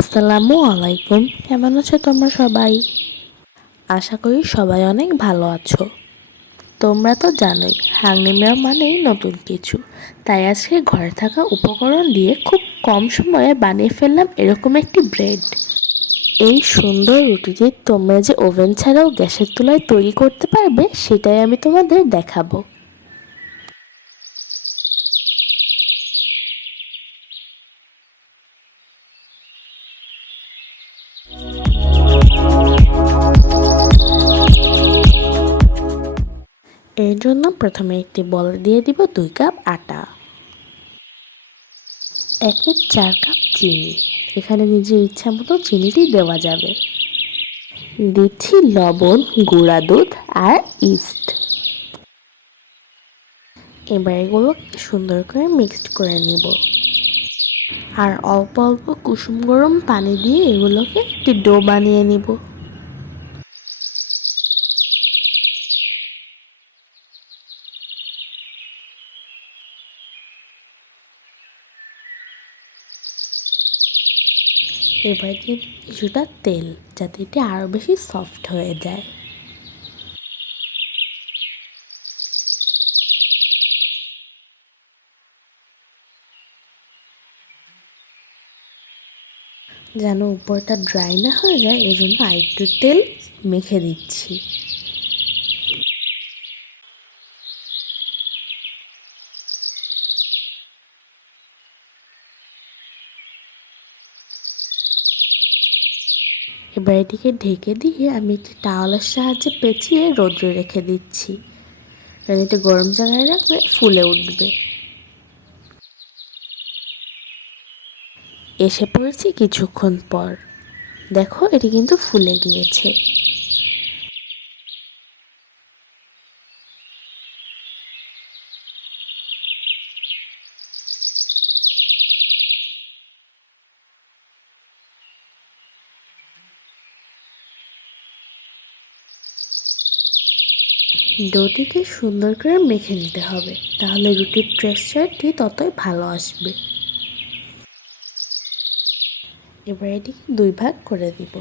আসসালামু আলাইকুম। কেমন আছো তোমরা সবাই? আশা করি সবাই অনেক ভালো আছো। তোমরা তো জানোই হাংনিমিয়া মানেই নতুন কিছু। তাই আজকে ঘরে থাকা উপকরণ দিয়ে খুব কম সময়ে বানিয়ে ফেললাম এরকম একটি ব্রেড। এই সুন্দর রুটিটি তোমরা যে ওভেন ছাড়াও গ্যাসের চুলায় তৈরি করতে পারবে সেটাই আমি তোমাদের দেখাবো। এর জন্য প্রথমে একটি বলে দিয়ে দিব 2 কাপ আটা, 1/4 কাপ চিনি। এখানে নিজের ইচ্ছা মতো চিনিটি দেওয়া যাবে। দিচ্ছি লবণ, গুঁড়া দুধ আর ইস্ট। এবার এগুলোকে সুন্দর করে মিক্সড করে নিব। আর অল্প অল্প কুসুম গরম পানি দিয়ে এগুলোকে একটি ডো বানিয়ে নিব। এবার দিয়ে কিছুটা তেল, যাতে এটি আরও বেশি সফট হয়ে যায়। যেন উপরটা ড্রাই না হয়ে যায় এজন্য আরেকটু তেল মেখে দিচ্ছি। এবার এটিকে ঢেকে দিয়ে আমি একটি টাওয়ালের সাহায্যে পেঁচিয়ে রোদ্রে রেখে দিচ্ছি। এটি গরম জায়গায় রাখলে ফুলে উঠবে। এসে পড়েছি কিছুক্ষণ পর। দেখো এটি কিন্তু ফুলে গিয়েছে। ডোটিকে সুন্দর করে মেখে নিতে হবে, তাহলে রুটির টেক্সচারটি ততই ভালো আসবে। এবার এটিকে 2 ভাগ করে দিব।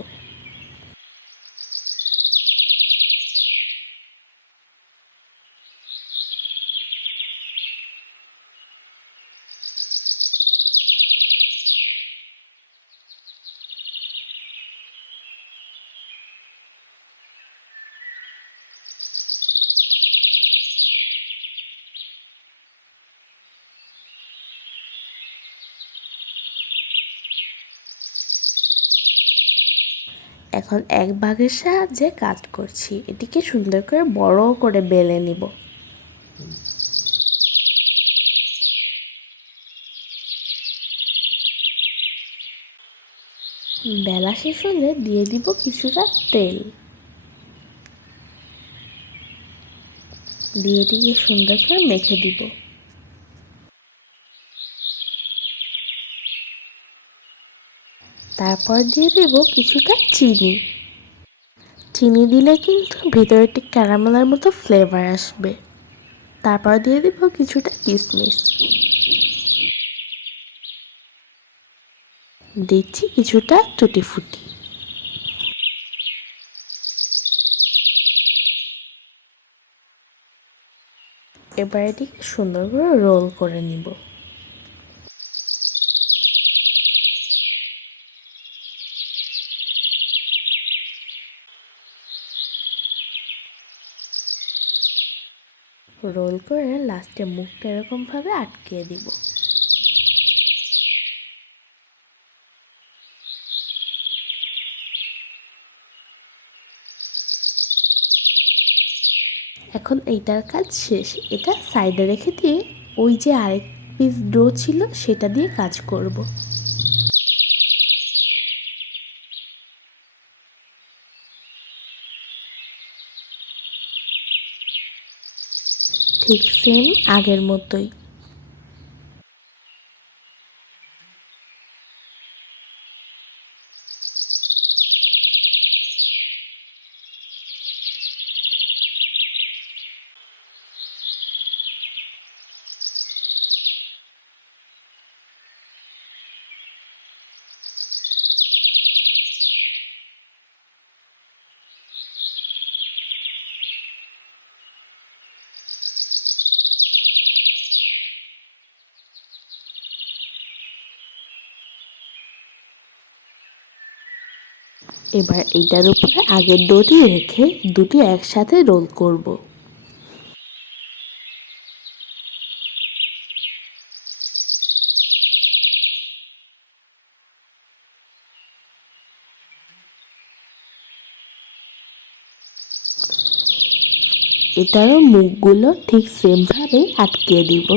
এখন এক ভাগের সাহায্যে কাট করছি। এটিকে সুন্দর করে বড় করে বেলে নিব। বেলা শেষ হলে দিয়ে দিব কিছুটা তেল, দিয়ে এটিকে সুন্দর করে মেখে দিব। তারপর দিয়ে দেব কিছুটা চিনি। চিনি দিলে কিন্তু ভিতরে একটি ক্যারামেলের মতো ফ্লেভার আসবে। তারপর দিয়ে দেব কিছুটা কিশমিশ। দিচ্ছি কিছুটা টুটি ফুটি। এবার এটিকে সুন্দর করে রোল করে নিব। রোল করে লাস্টে মুখটা এরকমভাবে আটকে দিব। এখন এইটার কাজ শেষ। এটা সাইডে রেখে দিয়ে ওই যে আরেক পিস ডো ছিল সেটা দিয়ে কাজ করব। ঠিক সেম আগের মতোই। এবার এটার উপরে আগের ডোটি রেখে দুটি একসাথে রোল করব। এটারও মুখগুলো ঠিক সেমভাবে আটকে দিব।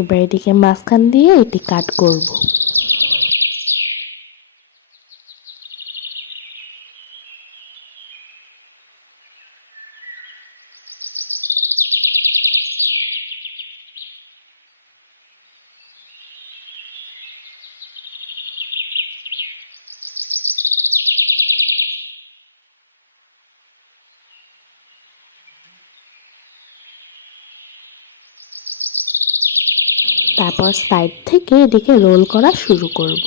এবার এটিকে মাঝখান দিয়ে এটি কাট করব। তারপর সাইড থেকে এটিকে রোল করা শুরু করব।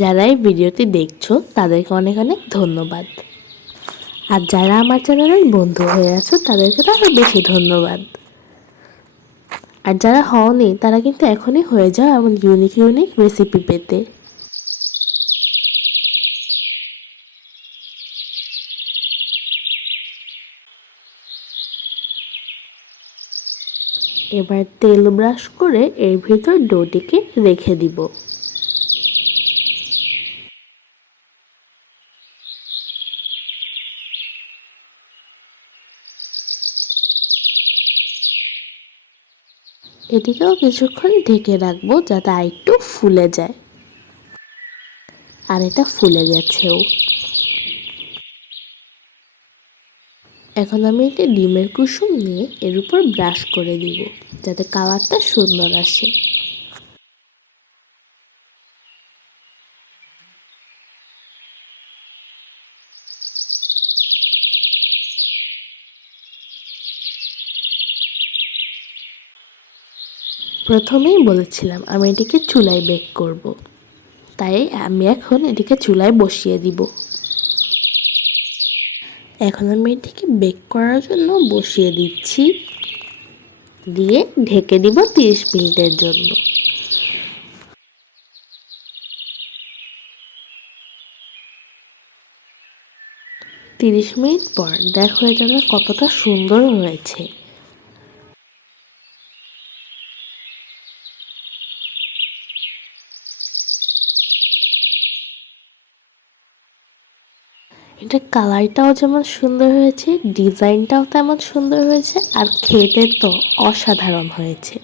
যারা এই ভিডিওটি দেখছো তাদেরকে অনেক অনেক ধন্যবাদ। আর যারা আমার চ্যানেলের বন্ধু হয়ে আছো তাদেরকে তো আরও বেশি ধন্যবাদ। আর যারা হওনি তারা কিন্তু এখনই হয়ে যাও এমন ইউনিক ইউনিক রেসিপি পেতে। এবার তেল ব্রাশ করে এর ভিতর ডোটিকে রেখে দিব। এটিকেও কিছুক্ষণ ঢেকে রাখবো যাতে আরেকটু ফুলে যায়। আর এটা ফুলে গেছেও। এখন আমি একটি ডিমের কুসুম নিয়ে এর উপর ব্রাশ করে দিব যাতে কালারটা সুন্দর আসে। প্রথমেই বলেছিলাম আমি এটিকে চুলায় বেক করব, তাই আমি এখন এটিকে চুলায় বসিয়ে দিব। এখন আমি এটিকে বেক করার জন্য বসিয়ে দিচ্ছি, দিয়ে ঢেকে দিব 30 মিনিটের জন্য। 30 মিনিট পর দেখো এটা কতটা সুন্দর হয়েছে। এটার কালারটাও যেমন সুন্দর হয়েছে, ডিজাইনটাও তেমন সুন্দর হয়েছে, আর খেতে তো অসাধারণ হয়েছে।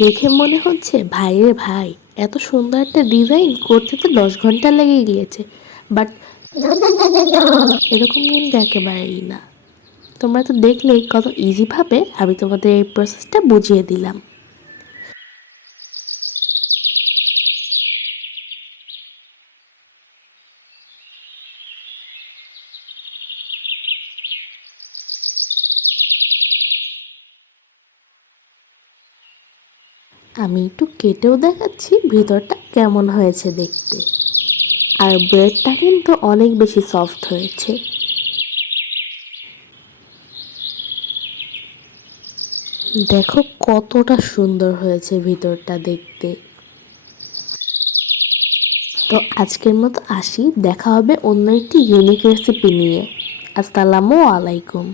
দেখে মনে হচ্ছে ভাই রে ভাই, এত সুন্দর একটা ডিজাইন করতে তো 10 ঘন্টা লেগে গিয়েছে, বাট এরকম কিন্তু একেবারেই না। তোমরা তো দেখলেই কত ইজিভাবে আমি তোমাদের এই প্রসেসটা বুঝিয়ে দিলাম। আমি একটু কেটেও দেখাচ্ছি ভিতরটা কেমন হয়েছে দেখতে। আর ব্রেডটা কিন্তু অনেক বেশি সফট হয়েছে। দেখো কতটা সুন্দর হয়েছে ভিতরটা দেখতে। তো আজকের মতো আসি, দেখা হবে অন্য একটি ইউনিক রেসিপি নিয়ে। আসসালামু আলাইকুম।